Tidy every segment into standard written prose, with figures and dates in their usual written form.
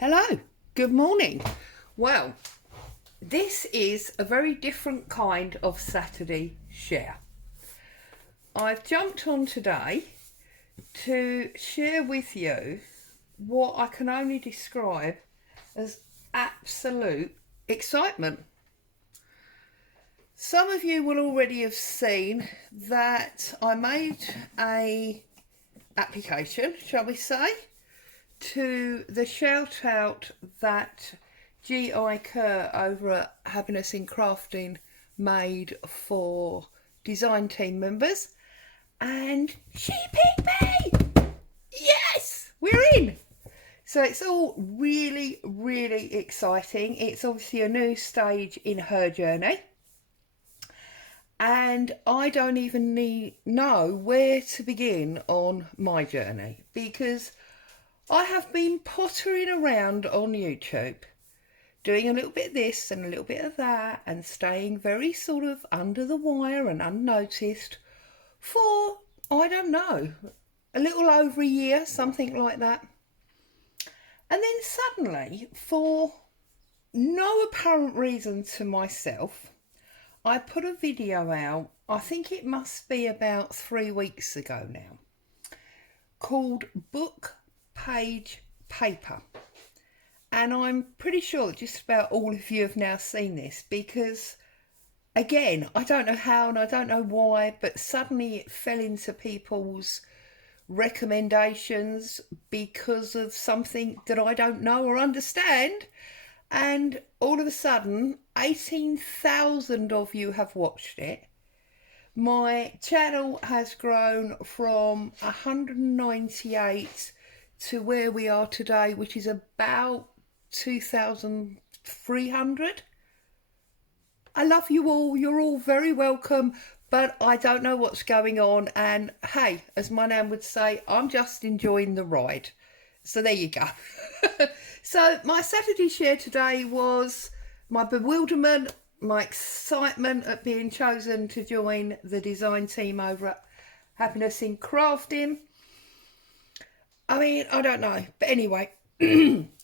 Hello, good morning. Well, this is a very different kind of Saturday share. I've jumped on today to share with you what I can only describe as absolute excitement. Some of you will already have seen that I made a application, shall we say, to the shout out that G.I. Kerr over at Happiness in Crafting made for design team members, and she picked me. Yes, we're in. So it's all really, really exciting. It's obviously a new stage in her journey, and I don't even know where to begin on my journey, because I have been pottering around on YouTube, doing a little bit of this and a little bit of that, and staying very sort of under the wire and unnoticed for, I don't know, a little over a year, something like that. And then suddenly, for no apparent reason to myself, I put a video out, I think it must be about 3 weeks ago now, called Book Page Paper. And I'm pretty sure that just about all of you have now seen this, because again, I don't know how and I don't know why, but suddenly it fell into people's recommendations because of something that I don't know or understand, and all of a sudden 18,000 of you have watched it. My channel has grown from 198 to where we are today, which is about 2,300. I love you all. You're all very welcome, but I don't know what's going on. And hey, as my nan would say, I'm just enjoying the ride. So there you go. So my Saturday share today was my bewilderment, my excitement at being chosen to join the design team over at Happiness in Crafting. I mean, I don't know, but anyway.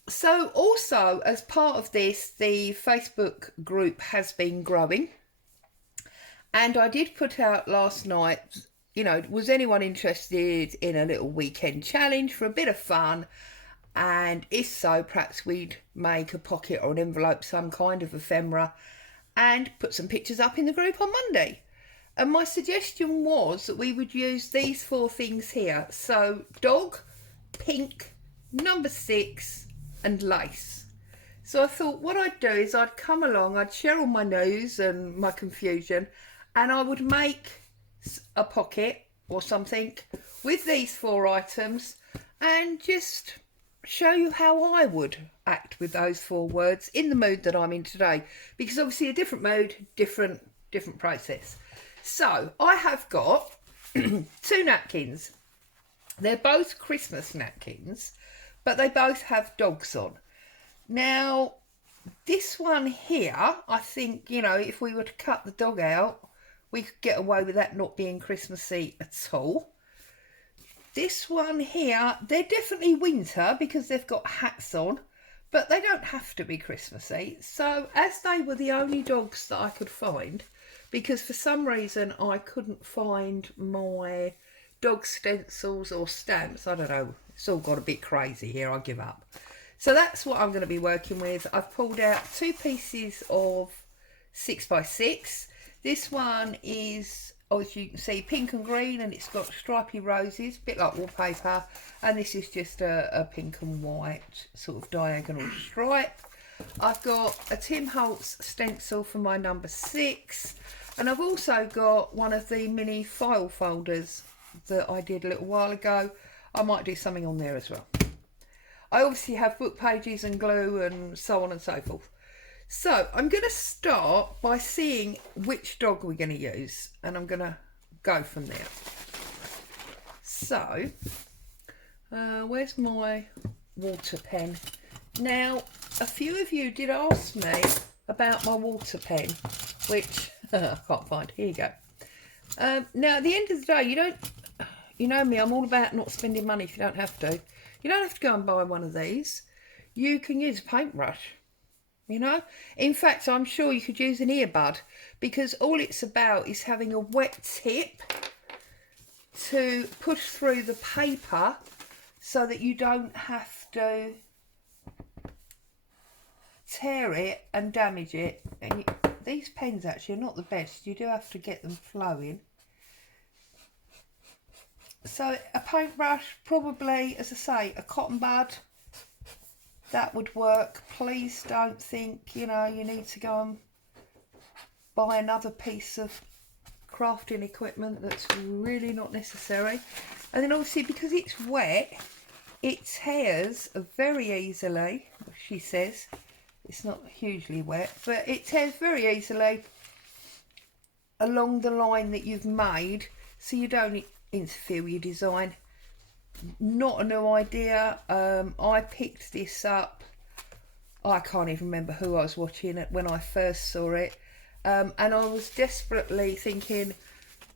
So also, as part of this, the Facebook group has been growing, and I did put out last night, you know, was anyone interested in a little weekend challenge for a bit of fun? And if so, perhaps we'd make a pocket or an envelope, some kind of ephemera, and put some pictures up in the group on Monday. And my suggestion was that we would use these 4 things here. So dog, pink, number 6 and lace. So I thought what I'd do is I'd come along, I'd share all my news and my confusion, and I would make a pocket or something with these 4 items and just show you how I would act with those 4 words in the mood that I'm in today, because obviously a different mood, different process. So I have got 2 napkins. They're both Christmas napkins, but they both have dogs on. Now, this one here, I think, you know, if we were to cut the dog out, we could get away with that not being Christmassy at all. This one here, they're definitely winter because they've got hats on, but they don't have to be Christmassy. So as they were the only dogs that I could find, because for some reason I couldn't find my dog stencils or stamps, I don't know, it's all got a bit crazy here, I give up. So that's what I'm going to be working with. I've pulled out 2 pieces of 6x6. This one is, as you can see, pink and green, and it's got stripy roses, a bit like wallpaper, and this is just a pink and white sort of diagonal stripe. I've got a Tim Holtz stencil for my number 6, and I've also got one of the mini file folders that I did a little while ago. I might do something on there as well. I obviously have book pages and glue and so on and so forth. So I'm going to start by seeing which dog we're going to use, and I'm going to go from there. So where's my water pen? Now, a few of you did ask me about my water pen, which I can't find. Here you go. Now, at the end of the day, you know me, I'm all about not spending money if you don't have to. You don't have to go and buy one of these. you can use a paintbrush, you know. In fact, I'm sure you could use an earbud, because all it's about is having a wet tip to push through the paper so that you don't have to tear it and damage it. And these pens actually are not the best. You do have to get them flowing. So a paintbrush, probably, as I say, a cotton bud, that would work. Please don't think, you know, you need to go and buy another piece of crafting equipment. That's really not necessary. And then obviously, because it's wet, it tears very easily. She says it's not hugely wet, but it tears very easily along the line that you've made, so you don't interfere with your design. Not a new idea. I picked this up, I can't even remember who I was watching it when I first saw it, and I was desperately thinking,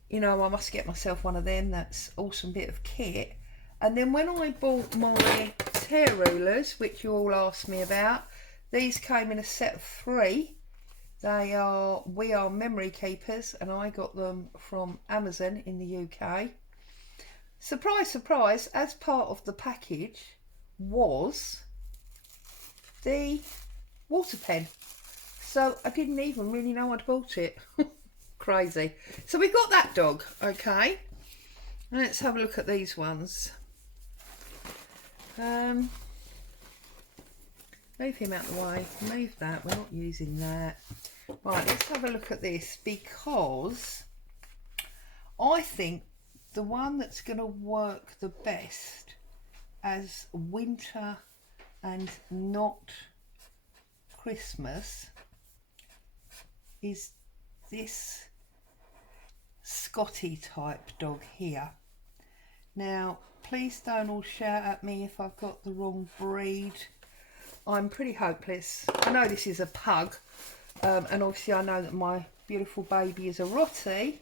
you know, I must get myself one of them. That's awesome bit of kit. And then when I bought my tear rulers, which you all asked me about, these came in a set of 3. They are We Are Memory Keepers, and I got them from Amazon in the UK. Surprise, surprise, as part of the package was the water pen. So I didn't even really know I'd bought it. Crazy. So we've got that dog, okay. Let's have a look at these ones. Move him out the way. Move that. We're not using that. Right, let's have a look at this, because I think the one that's going to work the best as winter and not Christmas is this Scotty type dog here. Now, please don't all shout at me if I've got the wrong breed. I'm pretty hopeless. I know this is a pug, and obviously I know that my beautiful baby is a Rottie,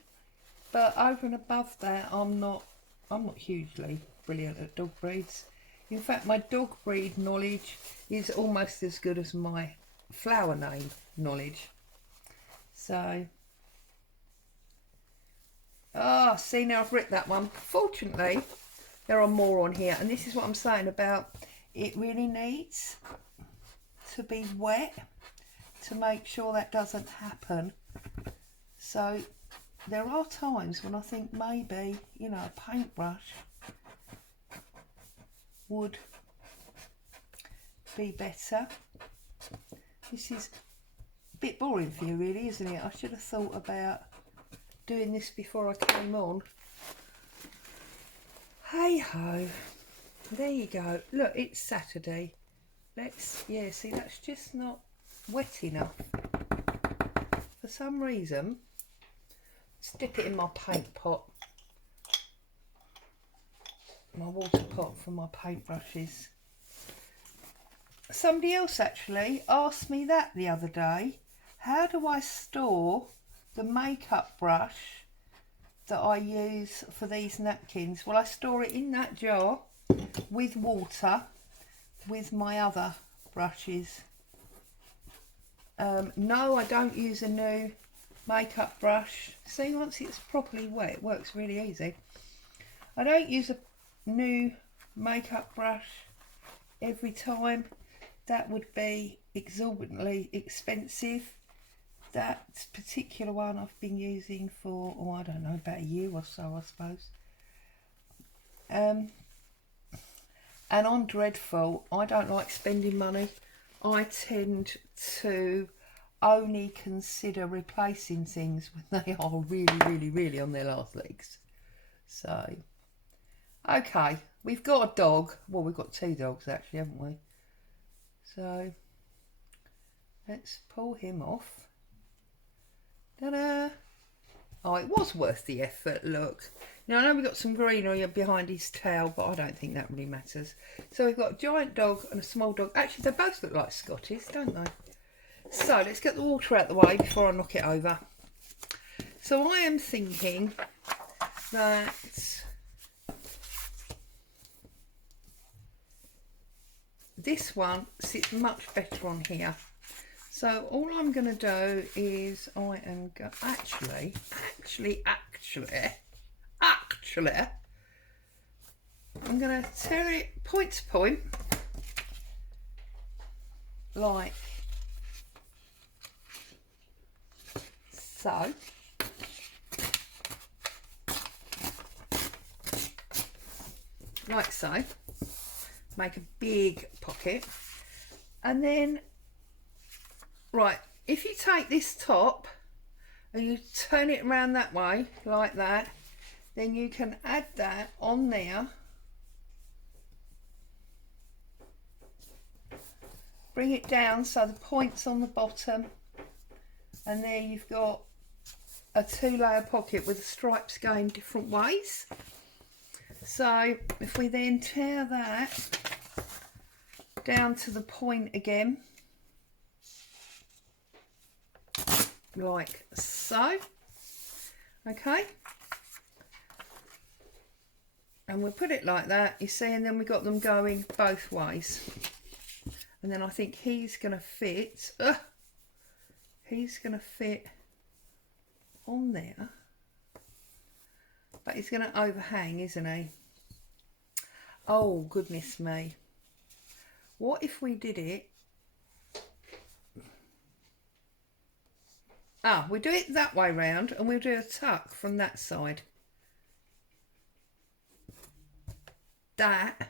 but over and above that, I'm not hugely brilliant at dog breeds. In fact, my dog breed knowledge is almost as good as my flower name knowledge. So, see, now I've ripped that one. Fortunately, there are more on here, and this is what I'm saying about it really needs to be wet to make sure that doesn't happen. So there are times when I think maybe, you know, a paintbrush would be better. This is a bit boring for you really, isn't it? I should have thought about doing this before I came on. Hey ho, there you go. Look, it's Saturday. Yeah, see, that's just not wet enough. For some reason, let's dip it in my paint pot. My water pot for my paintbrushes. Somebody else actually asked me that the other day. How do I store the makeup brush that I use for these napkins? Well, I store it in that jar with water with my other brushes. No, I don't use a new makeup brush. See, once it's properly wet, it works really easy. I don't use a new makeup brush every time. That would be exorbitantly expensive. That particular one I've been using for, oh, I don't know, about a year or so, I suppose. And I'm dreadful. I don't like spending money. I tend to only consider replacing things when they are really on their last legs. So, okay, we've got a dog. Well, we've got 2 dogs actually, haven't we? So, let's pull him off. Ta-da! Oh, it was worth the effort, look. Now, I know we've got some greenery behind his tail, but I don't think that really matters. So we've got a giant dog and a small dog. Actually, they both look like Scotties, don't they? So let's get the water out the way before I knock it over. So I am thinking that this one sits much better on here. So all I'm going to do is I am actually, I'm going to tear it point to point, like so. Like so. Make a big pocket. And then, right, if you take this top and you turn it around that way, like that, then you can add that on there. Bring it down so the point's on the bottom, and there you've got a 2-layer pocket with the stripes going different ways. So if we then tear that down to the point again, like so, okay, and we'll put it like that, you see, and then we got them going both ways. And then I think he's going to fit, on there, but he's going to overhang, isn't he? Oh, goodness me. What if we did it? We do it that way round, and we'll do a tuck from that side. That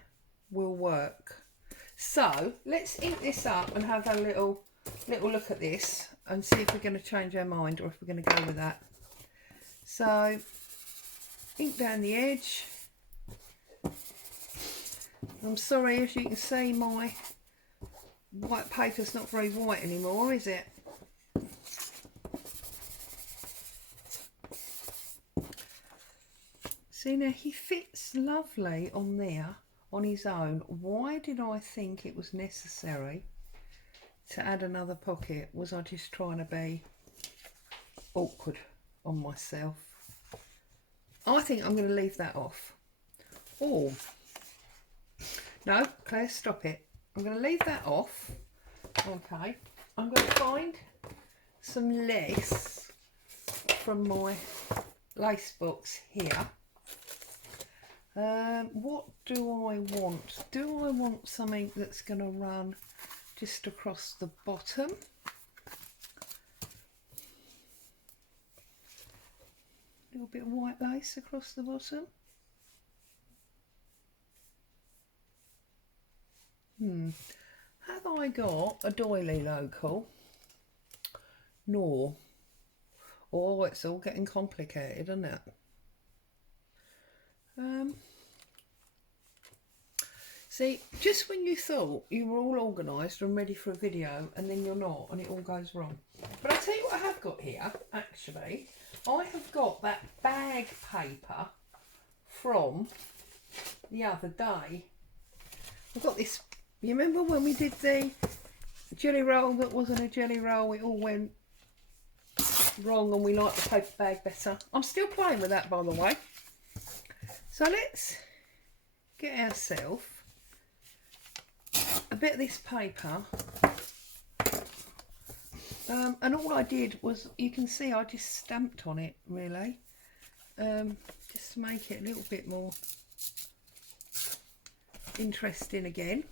will work. So let's ink this up and have a little look at this and see if we're going to change our mind or if we're going to go with that. So ink down the edge. I'm sorry, as you can see, my white paper's not very white anymore, is it? See, now he fits lovely on there on his own. Why did I think it was necessary to add another pocket? Was I just trying to be awkward on myself? I think I'm going to leave that off. Oh, no, Claire, stop it. I'm going to leave that off. Okay, I'm going to find some lace from my lace box here. What do I want? Do I want something that's going to run just across the bottom? A little bit of white lace across the bottom. Have I got a doily local? No. Oh, it's all getting complicated, isn't it? See, just when you thought you were all organised and ready for a video, and then you're not, and it all goes wrong. But I'll tell you what I have got here, actually. I have got that bag paper from the other day. I've got this, you remember when we did the jelly roll that wasn't a jelly roll, it all went wrong and we liked the paper bag better. I'm still playing with that, by the way. So let's get ourselves a bit of this paper, and all I did was, you can see I just stamped on it, really, just to make it a little bit more interesting again.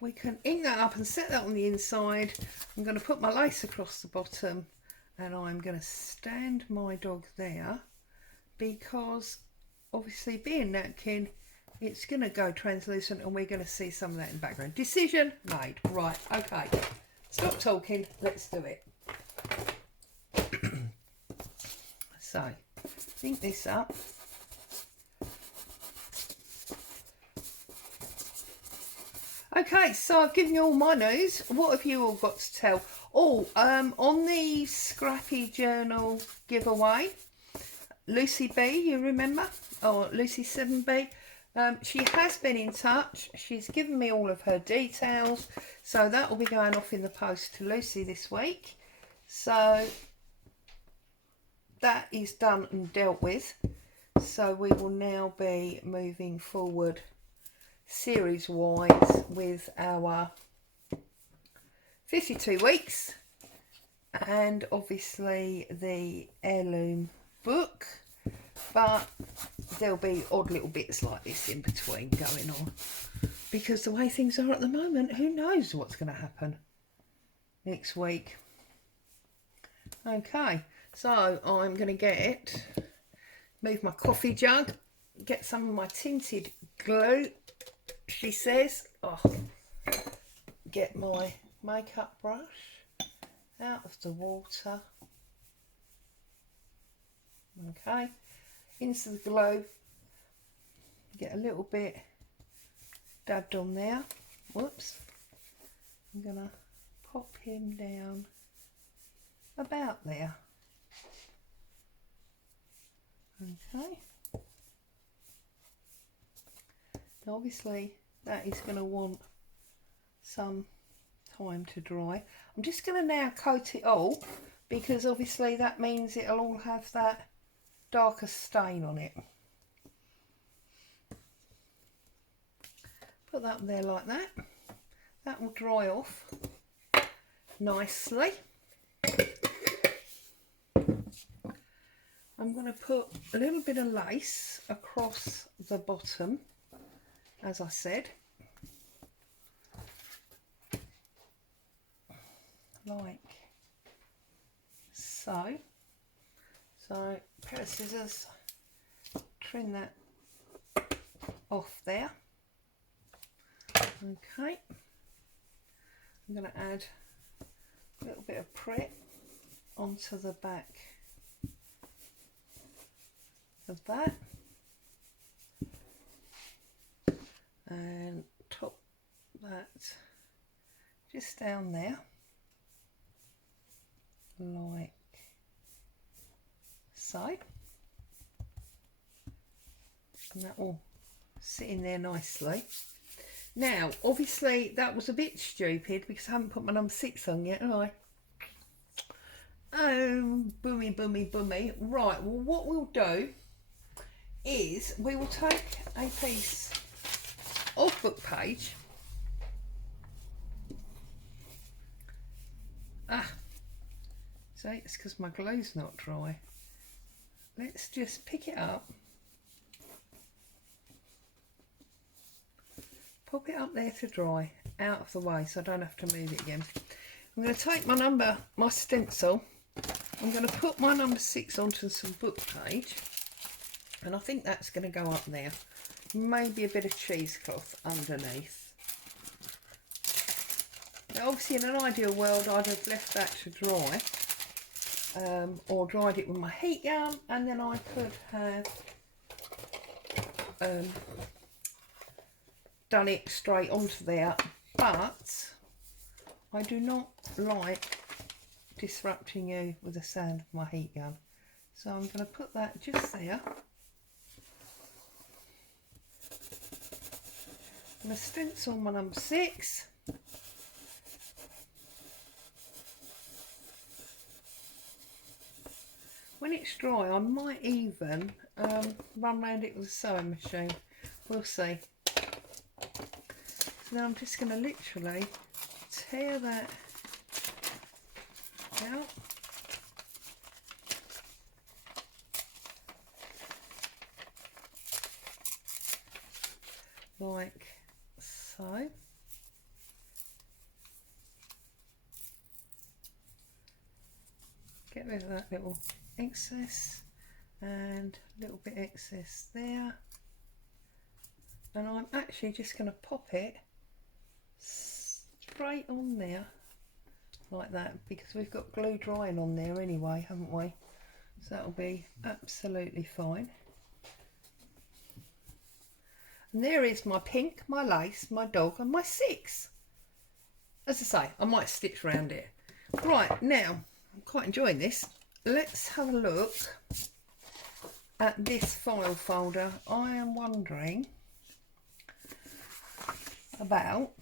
We can ink that up and set that on the inside. I'm going to put my lace across the bottom, and I'm going to stand my dog there, because obviously being napkin, it's going to go translucent and we're going to see some of that in the background. Decision made. Right, okay. Stop talking, let's do it. So, ink this up. Okay, so I've given you all my news. What have you all got to tell? Oh, on the Scrappy Journal giveaway, Lucy B, you remember? Or Lucy 7B. She has been in touch. She's given me all of her details. So that will be going off in the post to Lucy this week. So that is done and dealt with. So we will now be moving forward series wise with our 52 weeks and obviously the heirloom book, but there'll be odd little bits like this in between going on, because the way things are at the moment, who knows what's going to happen next week. Okay, so I'm going to move my coffee jug, get some of my tinted glue, she says. Oh, get my makeup brush out of the water. Okay, into the glue, get a little bit dabbed on there. Whoops. I'm going to pop him down about there. Okay. Now obviously that is going to want some time to dry. I'm just going to now coat it all, because obviously that means it'll all have that darker stain on it. Put that there like that. That will dry off nicely. I'm going to put a little bit of lace across the bottom, as I said, like so. So, pair of scissors, trim that off there. Okay, I'm going to add a little bit of Pret onto the back of that and top that just down there like so, and that will sit in there nicely. Now obviously that was a bit stupid because I haven't put my number 6 on yet, have I? Oh, boomy boomy boomy. Right, well what we'll do is we will take a piece of book page. So it's because my glue's not dry. Let's just pick it up, pop it up there to dry, out of the way so I don't have to move it again. I'm going to take my stencil, I'm going to put my number 6 onto some book page, and I think that's going to go up there. Maybe a bit of cheesecloth underneath. Now obviously in an ideal world I'd have left that to dry, or dried it with my heat gun, and then I could have done it straight onto there, but I do not like disrupting you with the sound of my heat gun, so I'm going to put that just there. I'm going to stencil my number 6. When it's dry I might even run around it with a sewing machine, we'll see. So now I'm just going to literally tear that out. Like so. Get rid of that little excess and a little bit excess there, and I'm actually just going to pop it straight on there like that, because we've got glue drying on there anyway, haven't we? So that'll be absolutely fine. And there is my pink, my lace, my dog and my 6. As I say, I might stitch around it. Right, now I'm quite enjoying this. Let's have a look at this file folder. I am wondering about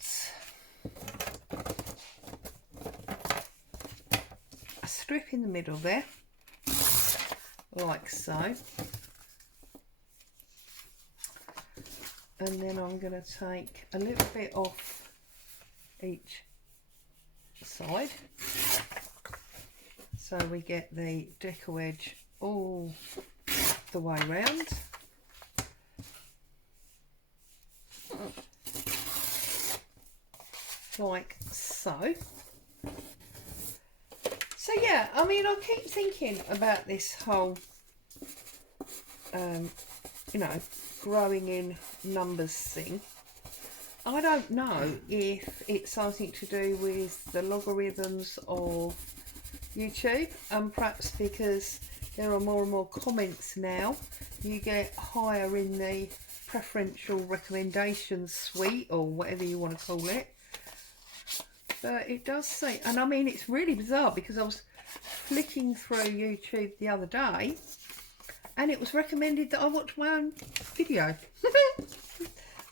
a strip in the middle there, like so. And then I'm going to take a little bit off each side, so we get the deco edge all the way round. Like so. So yeah, I mean, I keep thinking about this whole, you know, growing in numbers thing. I don't know if it's something to do with the logarithms of YouTube, and perhaps because there are more and more comments now, you get higher in the preferential recommendations suite, or whatever you want to call it. But it does say, and I mean, it's really bizarre because I was flicking through YouTube the other day and it was recommended that I watch my own video.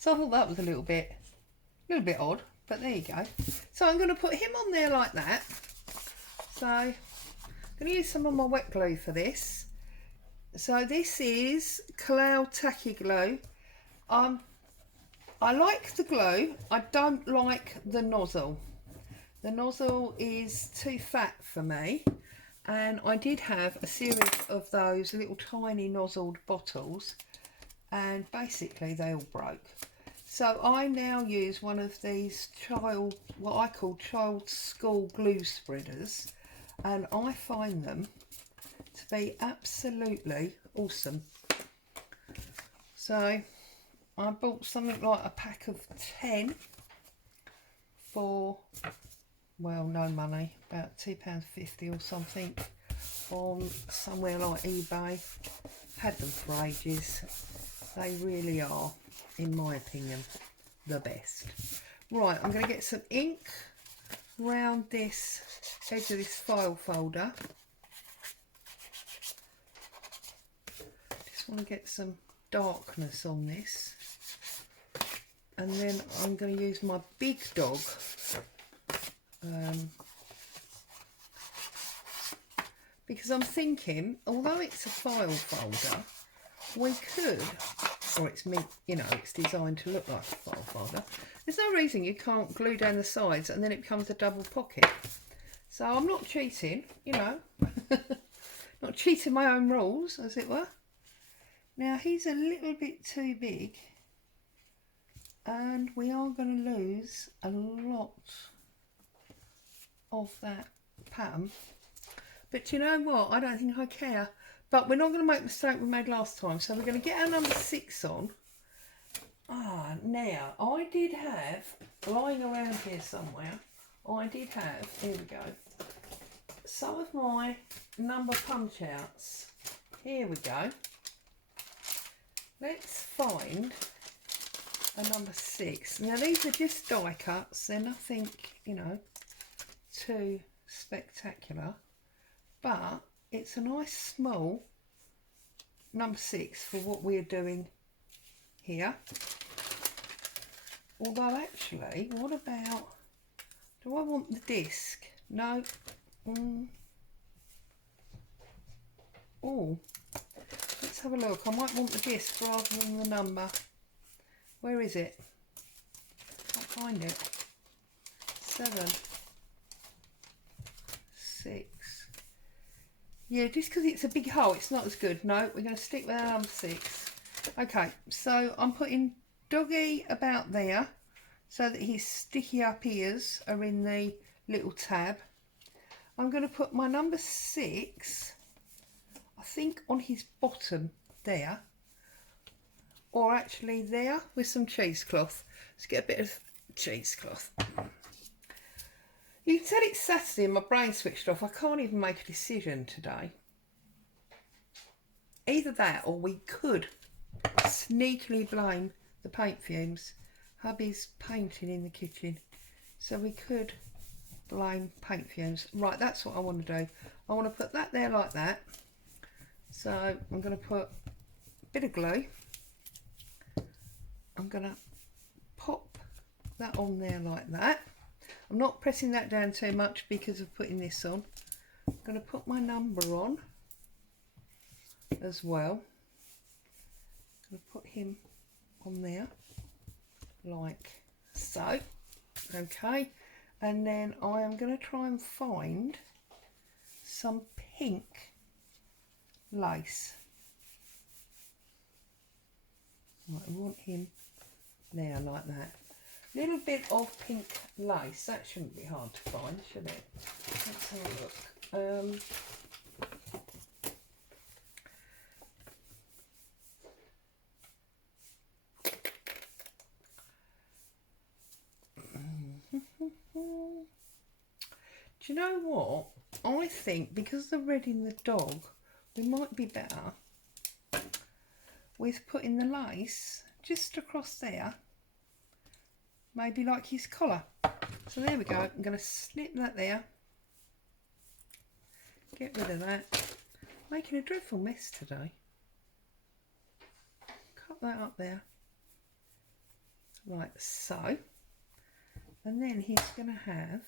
So I thought that was a little bit odd, but there you go. So I'm going to put him on there like that. So I'm going to use some of my wet glue for this. So this is Cloud Tacky Glue. I like the glue, I don't like the nozzle. The nozzle is too fat for me, and I did have a series of those little tiny nozzled bottles, and basically they all broke. So I now use one of these what I call child school glue spreaders, and I find them to be absolutely awesome. So I bought something like a pack of 10 for, well, no money, about £2.50 or something, on somewhere like eBay. Had them for ages. They really are, in my opinion, the best. Right, I'm going to get some ink round this edge of this file folder. Just want to get some darkness on this. And then I'm going to use my big dog because I'm thinking, although it's a file folder, we could, or it's meant, you know, it's designed to look like a file folder. There's no reason you can't glue down the sides and then it becomes a double pocket. So I'm not cheating, you know, not cheating my own rules, as it were. Now he's a little bit too big, and we are going to lose a lot of that pattern. But you know what? I don't think I care. But we're not going to make the mistake we made last time. So we're going to get our number 6 on. Now, I did have, lying around here somewhere, I did have, here we go, some of my number punch outs. Here we go. Let's find a number 6. Now these are just die cuts. They're nothing, you know, too spectacular. But it's a nice small number 6 for what we're doing here. Although actually, what about, do I want the disc? No. Oh, let's have a look. I might want the disc rather than the number. Where is it? Can't find it. 7, 6. Yeah, just because it's a big hole, it's not as good. No, we're going to stick with our number 6. Okay, so I'm putting Doggy about there so that his sticky up ears are in the little tab. I'm going to put my number 6, I think, on his bottom there, or actually there, with some cheesecloth. Let's get a bit of cheesecloth. You can tell it's Saturday and my brain switched off. I can't even make a decision today. Either that, or we could sneakily blame the paint fumes. Hubby's painting in the kitchen, so we could blame paint fumes. Right, that's what I want to do. I want to put that there like that. So I'm going to put a bit of glue. I'm going to pop that on there like that. I'm not pressing that down too much because of putting this on. I'm going to put my number on as well. I'm going to put him on there. like so. Okay, and then I am going to try and find some pink lace. Right, we want him there like that. Little bit of pink lace. That shouldn't be hard to find, should it? Let's have a look. Do you know what? I think because the red in the dog, we might be better with putting the lace just across there, maybe like his collar. So there we go. I'm going to snip that there, get rid of that. Making a dreadful mess today. Cut that up there, like so. And then he's going to have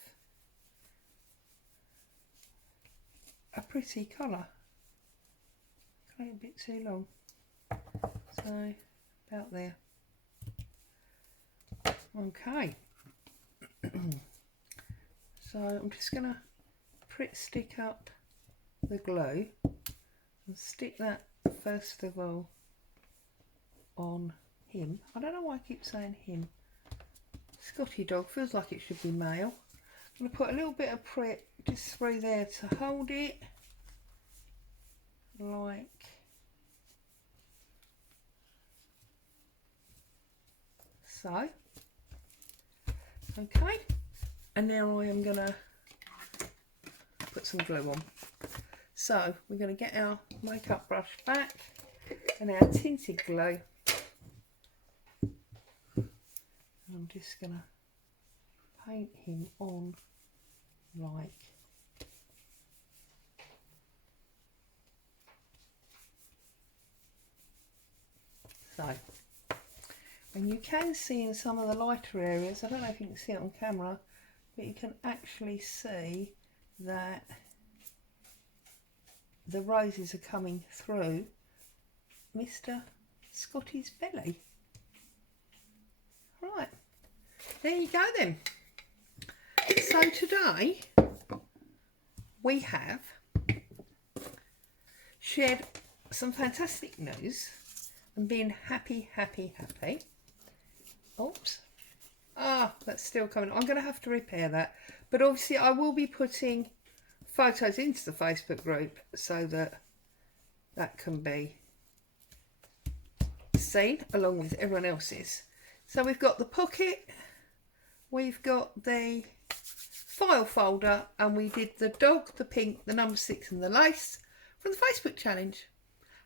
a pretty collar. Cut it a bit too long. So about there. Okay. So I'm just going to stick up the glue and stick that first of all on him. I don't know why I keep saying him. Scotty dog feels like it should be male. I'm going to put a little bit of Pret just through there to hold it, like so. Okay, and now I am going to put some glue on. So we're going to get our makeup brush back and our tinted glue. I'm just going to paint him on like so. And you can see in some of the lighter areas, I don't know if you can see it on camera, but you can actually see that the roses are coming through Mr. Scotty's belly. Right, there you go then. So today we have shared some fantastic news and been happy. Oops. That's still coming. I'm going to have to repair that. But obviously I will be putting photos into the Facebook group so that that can be seen along with everyone else's. So we've got the pocket, we've got the file folder, and we did the dog, the pink, the number 6 and the lace from the Facebook challenge.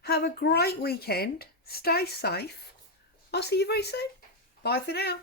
Have a great weekend. Stay safe. I'll see you very soon. Bye for now.